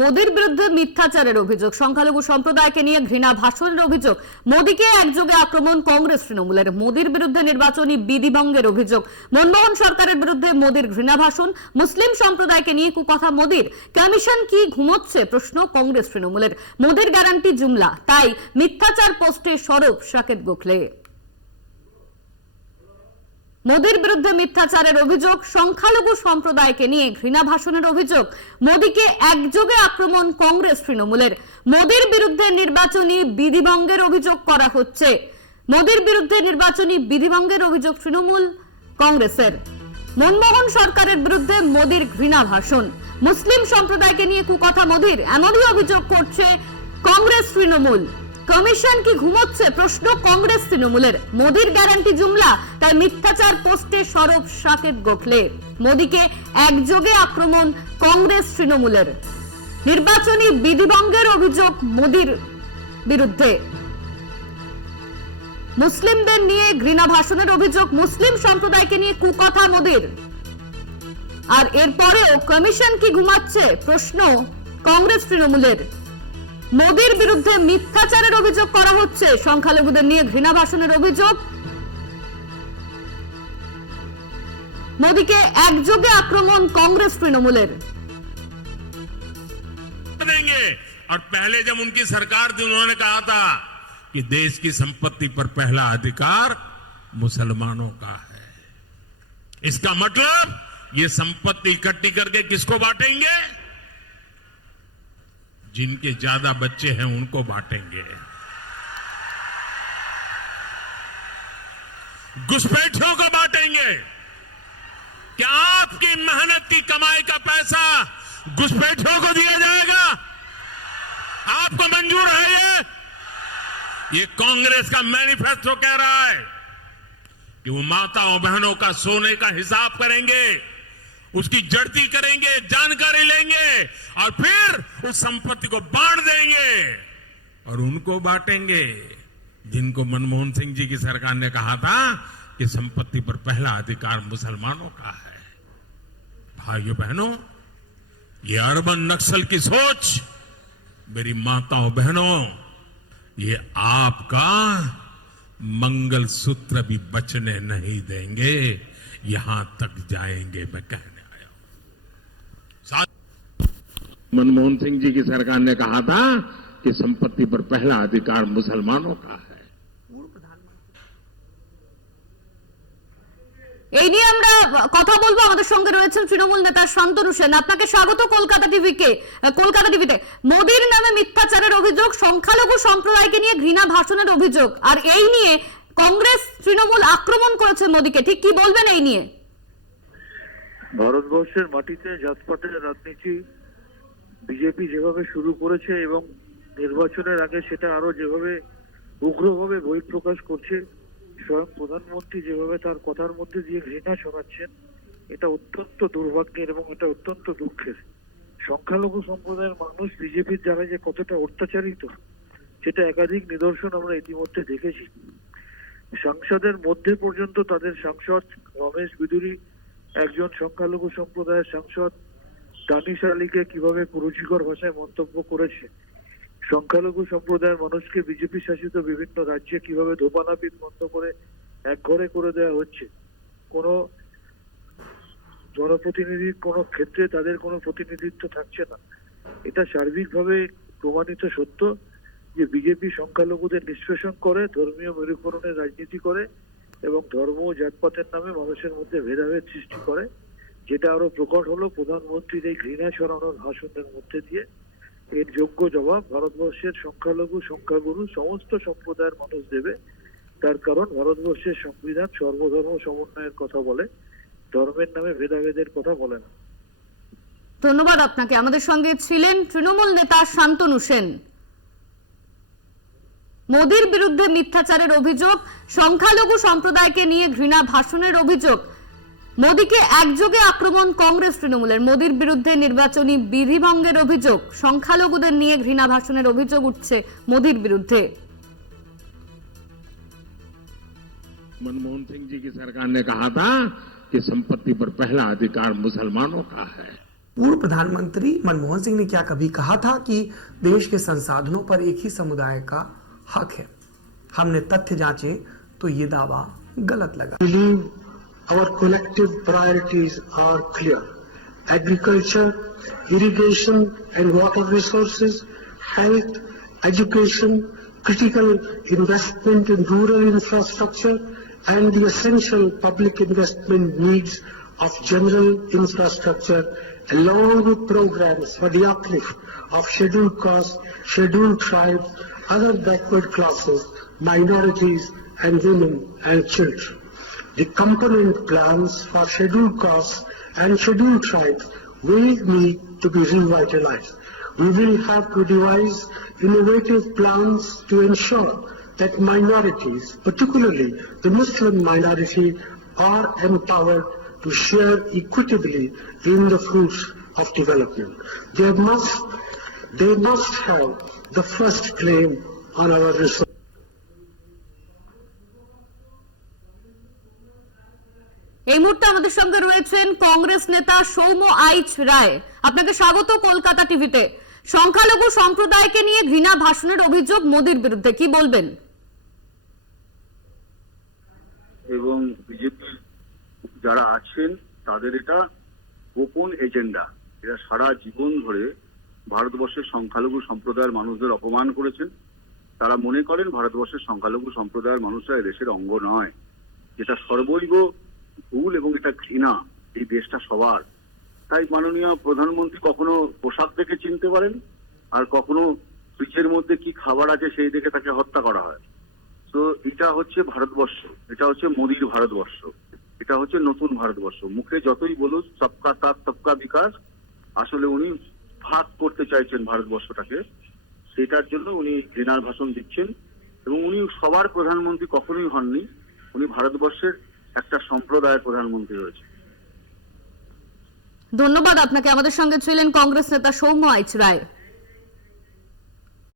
মোদির বিরুদ্ধে মিথ্যাচারের অভিযোগ, সংখ্যালঘু সম্প্রদায়কে নিয়ে ঘৃণা ভাষণের অভিযোগ, মোদিকে একযোগে আক্রমণ কংগ্রেস তৃণমূলের, মোদির বিরুদ্ধে নির্বাচনী বিধিভঙ্গের অভিযোগ, মনমোহন সরকারের বিরুদ্ধে মোদির ঘৃণা ভাষণ, মুসলিম সম্প্রদায়কে নিয়ে কুকথা মোদির, কমিশন কি ঘুমোচ্ছে প্রশ্ন কংগ্রেস তৃণমূলের, মোদির গ্যারান্টি জুমলা, তাই মিথ্যাচার পোস্টে সরব সাকেত গোখলে। মোদির বিরুদ্ধে মিথ্যাচারের অভিযোগ, সংখ্যালঘু সম্প্রদায়কে নিয়ে ঘৃণা ভাষণের অভিযোগ, মোদিকে একযোগে আক্রমণ কংগ্রেস তৃণমূলের, মোদির বিরুদ্ধে নির্বাচনী বিধিভঙ্গের অভিযোগ করা হচ্ছে, মোদির বিরুদ্ধে নির্বাচনী বিধিভঙ্গের অভিযোগ তৃণমূল কংগ্রেসের, মনমোহন সরকারের বিরুদ্ধে মোদির ঘৃণা ভাষণ, মুসলিম সম্প্রদায়কে নিয়ে কুকথা মোদির, এমনই অভিযোগ করছে কংগ্রেস তৃণমূল। কমিশন কি ঘুমোচ্ছে প্রশ্ন কংগ্রেস তৃণমূলের, মোদির গ্যারান্টি জুমলা, তাই মিথ্যাচার পোস্টে সরব সাকেত গোখলে, মোদিকে একযোগে আক্রমণ কংগ্রেস তৃণমূলের, নির্বাচনী বিধিভঙ্গের অভিযোগ মোদির বিরুদ্ধে, মুসলিমদের নিয়ে ঘৃণা ভাষণের অভিযোগ, মুসলিম সম্প্রদায়কে নিয়ে কুকথা মোদির। আর এরপরেও কমিশন কি ঘুমাচ্ছে প্রশ্ন কংগ্রেস তৃণমূলের, মোদির বিরুদ্ধে মিথ্যাচারের অভিযোগ করা হচ্ছে, সংখ্যালঘুদের নিয়ে ঘৃণা ভাষণের অভিযোগ, মোদিকে একযোগে আক্রমণ কংগ্রেস তৃণমূলের। देंगे और पहले जब उनकी सरकार थी उन्होंने कहा था कि देश की संपत्ति पर पहला अधिकार मुसलमानों का है। इसका मतलब ये संपत्ति इकट्ठी करके किसको बांटेंगे? जिनके ज्यादा बच्चे हैं उनको बांटेंगे। घुसपैठियों को बांटेंगे। क्या आपकी मेहनत की कमाई का पैसा घुसपैठियों को दिया जाएगा? आपको मंजूर है ये कांग्रेस का मैनिफेस्टो कह रहा है कि वो माताओं बहनों का सोने का हिसाब करेंगे, उसकी जड़ती करेंगे, जानकारी लेंगे और फिर उस संपत्ति को बांट देंगे और उनको बांटेंगे जिनको मनमोहन सिंह जी की सरकार ने कहा था कि संपत्ति पर पहला अधिकार मुसलमानों का है। भाइयों बहनों, ये अर्बन नक्सल की सोच, मेरी माताओं बहनों, ये आपका मंगलसूत्र भी बचने नहीं देंगे, यहां तक जाएंगे मैं कहने आया हूं। मनमोहन सिंह जी की सरकार ने कहा था कि संपत्ति पर पहला अधिकार मुसलमानों का है। এই নিয়ে আমরা কথা বলবো, আমাদের সঙ্গে রয়েছেন তৃণমূল নেতা শান্তনু সেন। আপনাকে স্বাগত কলকাতা টিভিতে। মোদির নামে মিথ্যাচারের অভিযোগ, সংখ্যালঘু সম্প্রদায়কে নিয়ে ঘৃণা ভাষণের অভিযোগ, আর এই নিয়ে কংগ্রেস তৃণমূল আক্রমণ করেছে মোদিকে, ঠিক কি বলবেন এই নিয়ে? ভারতবর্ষের মাটিতে জাতপাতের রাজনীতি বিজেপি যেভাবে শুরু করেছে এবং নির্বাচনের আগে সেটা আরো যেভাবে উগ্রভাবে বহিঃপ্রকাশ করছে, স্বয়ং প্রধানমন্ত্রী যেভাবে তার কথার মধ্যে দিয়ে ঘৃণা ছড়াচ্ছেন, এটা অত্যন্ত দুর্ভাগ্যের এবং এটা অত্যন্ত দুঃখের। সংখ্যালঘু সম্প্রদায়ের মানুষ বিজেপির দ্বারা যে কতটা অত্যাচারিত সেটা একাধিক নিদর্শন আমরা ইতিমধ্যে দেখেছি। সংসদের মধ্যে পর্যন্ত তাদের সাংসদ রমেশ বিদুরি, একজন সংখ্যালঘু সম্প্রদায়ের সাংসদ দানিশ আলীকে কিভাবে কুরুচিকর ভাষায় মন্তব্য করেছে, সংখ্যালঘু সম্প্রদায়ের মানুষকে বিজেপি শাসিত বিভিন্ন রাজ্যে কিভাবে ধোপানাপিত বন্ধ করে একঘরে করে দেওয়া হচ্ছে, কোন জনপ্রতিনিধির কোন ক্ষেত্রে তাদের কোনো প্রতিনিধিত্ব থাকছে না, এটা সার্বিকভাবে প্রমাণিত সত্য যে বিজেপি সংখ্যালঘুদের নিষ্পেষণ করে, ধর্মীয় মেরুকরণের রাজনীতি করে এবং ধর্ম ও জাতপাতের নামে মানুষের মধ্যে ভেদাভেদ সৃষ্টি করে, যেটা আরো প্রকট হলো প্রধানমন্ত্রীর এই ঘৃণা ছড়ানোর ভাষণের মধ্যে দিয়ে। এর যোগ্য জবাব ভারতবর্ষের সংখ্যালঘু সংখ্যাগুরু সমস্ত সম্প্রদায়ের মানুষ দেবে। তার কারণ ভারতবর্ষের সংবিধান সর্বধর্ম সমন্বয়ের কথা বলে, ধর্মের নামে ভেদাভেদের কথা বলে না। ধন্যবাদ আপনাকে। আমাদের সঙ্গে ছিলেন তৃণমূল নেতা শান্তনু সেন। মোদির বিরুদ্ধে মিথ্যাচারের অভিযোগ, সংখ্যালঘু সম্প্রদায়কে নিয়ে ঘৃণা ভাষণের অভিযোগ, মোদিকে একযোগে আক্রমণ কংগ্রেস তৃণমূলের, মোদির বিরুদ্ধে নির্বাচনী বিধিভঙ্গের অভিযোগ, সংখ্যালঘুদের নিয়ে ঘৃণা ভাষণের অভিযোগ উঠছে মোদির বিরুদ্ধে। मनमोहन सिंह जी की सरकार ने कहा था कि संपत्ति पर पहला अधिकार मुसलमानों का है। पूर्व प्रधानमंत्री मनमोहन सिंह ने क्या कभी कहा था कि देश के संसाधनों पर एक ही समुदाय का हक है? हमने तथ्य जांचे तो ये दावा गलत लगा। believe our collective priorities are clear. Agriculture, irrigation and water resources, health, education, critical investment in rural infrastructure and the essential public investment needs of general infrastructure along with programs for the uplift of scheduled castes, scheduled tribes, other backward classes, minorities and women and children. The component plans for scheduled castes and scheduled tribes will need to be revitalized. We will have to devise innovative plans to ensure that minorities, particularly the Muslim minority, are empowered to share equitably in the fruits of development. They must have the first claim on our resources. এই মুহূর্তে আমাদের সঙ্গে রয়েছেন কংগ্রেস নেতা সৌম্য আইচ রায়। আপনাকে স্বাগত কলকাতা টিভিতে। সংখ্যালঘু সম্প্রদায়কে নিয়ে ঘৃণা ভাষণের অভিযোগ মোদির বিরুদ্ধে, কি বলবেন? এবং বিজেপি যারা আছেন তাদের এটা গোপন এজেন্ডা। এরা সারা জীবন ধরে ভারতবর্ষের সংখ্যালঘু সম্প্রদায়ের মানুষদের অপমান করেছেন। তারা মনে করেন ভারতবর্ষের সংখ্যালঘু সম্প্রদায়ের মানুষরা দেশের অঙ্গ নয়, যেটা সর্বৈব ভুল এবং এটা ঘৃণা। এই দেশটা সবার। তাই মাননীয় প্রধানমন্ত্রী কখনো পোশাক দেখে চিনতে পারেন, আর কখনো ফ্রিজের মধ্যে কি খাবার আছে সেই দেখে তাকে হত্যা করা হয়। তো এটা হচ্ছে ভারতবর্ষ, এটা হচ্ছে মোদির ভারতবর্ষ, এটা হচ্ছে নতুন ভারতবর্ষ। মুখে যতই বলুন সবকা সাথ সবকা বিকাশ, আসলে উনি ভাগ করতে চাইছেন ভারতবর্ষটাকে। সেটার জন্য উনি ঘৃণার ভাষণ দিচ্ছেন এবং উনি সবার প্রধানমন্ত্রী কখনোই হননি। উনি ভারতবর্ষের একটা সম্প্রদায়ের প্রধানমন্ত্রী হয়েছে। ধন্যবাদ আপনাকে। আমাদের সঙ্গে ছিলেন কংগ্রেস নেতা সৌম্য আইচ রায়।